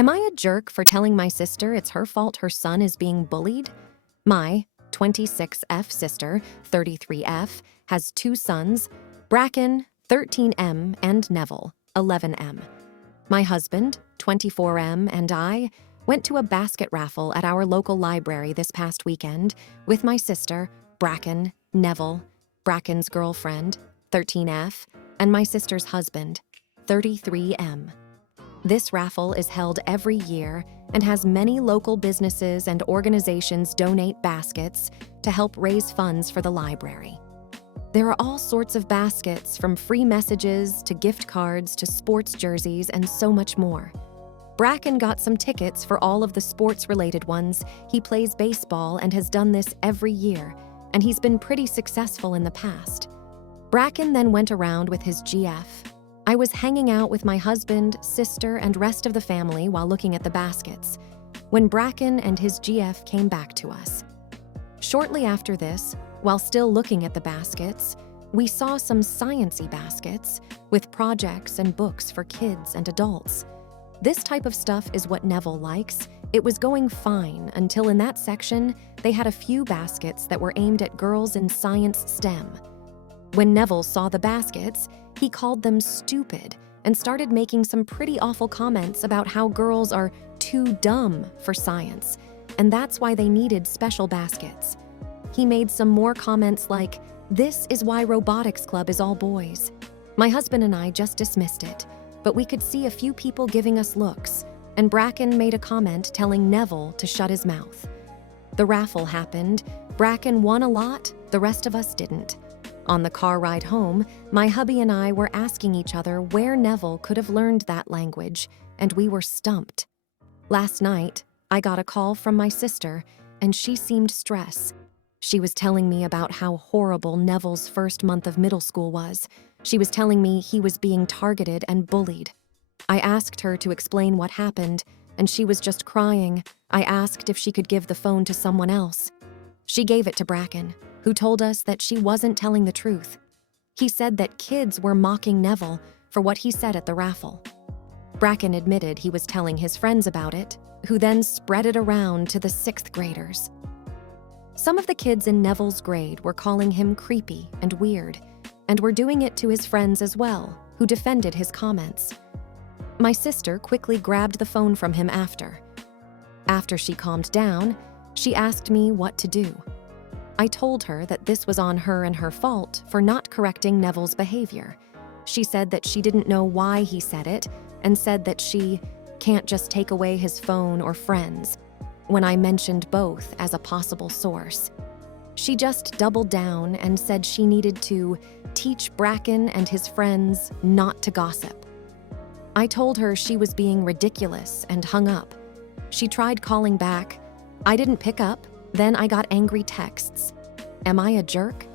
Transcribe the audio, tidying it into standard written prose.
Am I a jerk for telling my sister it's her fault her son is being bullied? My 26F sister, 33F, has two sons, Bracken, 13M, and Neville, 11M. My husband, 24M, and I went to a basket raffle at our local library this past weekend with my sister, Bracken, Neville, Bracken's girlfriend, 13F, and my sister's husband, 33M. This raffle is held every year and has many local businesses and organizations donate baskets to help raise funds for the library. There are all sorts of baskets, from free messages to gift cards to sports jerseys and so much more. Bracken got some tickets for all of the sports-related ones. He plays baseball and has done this every year, and he's been pretty successful in the past. Bracken then went around with his GF. I was hanging out with my husband, sister, and rest of the family while looking at the baskets, when Bracken and his GF came back to us. Shortly after this, while still looking at the baskets, we saw some science-y baskets with projects and books for kids and adults. This type of stuff is what Neville likes. It was going fine until in that section, they had a few baskets that were aimed at girls in science STEM. When Neville saw the baskets, he called them stupid and started making some pretty awful comments about how girls are too dumb for science, and that's why they needed special baskets. He made some more comments like, "This is why robotics club is all boys." My husband and I just dismissed it, but we could see a few people giving us looks, and Bracken made a comment telling Neville to shut his mouth. The raffle happened. Bracken won a lot, the rest of us didn't. On the car ride home, my hubby and I were asking each other where Neville could have learned that language, and we were stumped. Last night, I got a call from my sister, and she seemed stressed. She was telling me about how horrible Neville's first month of middle school was. She was telling me he was being targeted and bullied. I asked her to explain what happened, and she was just crying. I asked if she could give the phone to someone else. She gave it to Bracken, who told us that she wasn't telling the truth. He said that kids were mocking Neville for what he said at the raffle. Bracken admitted he was telling his friends about it, who then spread it around to the 6th graders. Some of the kids in Neville's grade were calling him creepy and weird, and were doing it to his friends as well, who defended his comments. My sister quickly grabbed the phone from him after. After she calmed down, she asked me what to do. I told her that this was on her and her fault for not correcting Neville's behavior. She said that she didn't know why he said it, and said that she can't just take away his phone or friends, when I mentioned both as a possible source. She just doubled down and said she needed to teach Bracken and his friends not to gossip. I told her she was being ridiculous and hung up. She tried calling back. I didn't pick up. Then I got angry texts. Am I a jerk?